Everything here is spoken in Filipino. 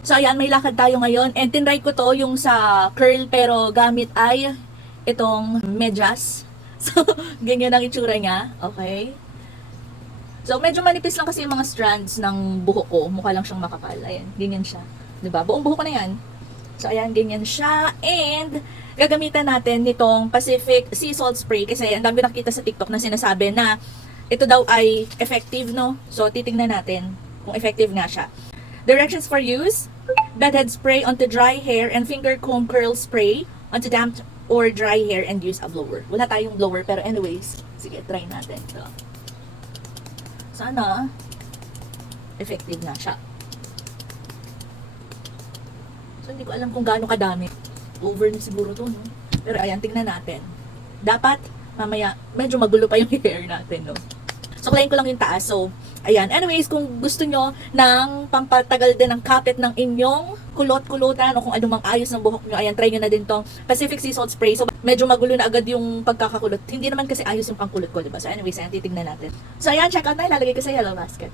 So ayan, may lakad tayo ngayon and tinry ko to yung sa curl pero gamit ay itong medyas. So ganyan ang itsura niya, okay? So medyo manipis lang kasi yung mga strands ng buhok ko, mukha lang siyang makapal. Ayan, ganyan siya. 'Di ba? Buong buhok ko na 'yan. So ayan, ganyan siya and gagamitan natin nitong Pacific Sea Salt Spray kasi ang dami nakita sa TikTok na sinasabi na ito daw ay effective, no? So titingnan natin kung effective nga siya. Directions for use: bedhead spray onto dry hair and finger comb curl spray onto damp or dry hair and use a blower. Wala tayong blower pero anyways, sige, try natin ito. Sana effective na siya. So hindi ko alam kung gaano kadami. Over na siguro to, no? Pero ayan, tingnan natin. Dapat mamaya medyo magulo pa yung hair natin, no? Suklayin ko lang yung taas. So, ayan. Anyways, kung gusto nyo ng pampatagal din ng kapit ng inyong kulot-kulutan o kung anumang ayos ng buhok nyo, ayan, try nyo na din tong Pacific Sea Salt Spray. So, medyo magulo na agad yung pagkakakulot. Hindi naman kasi ayos yung pangkulot ko, diba? So, anyways, ayan, titignan natin. So, ayan, check out na. Ilalagay ko sa yellow basket.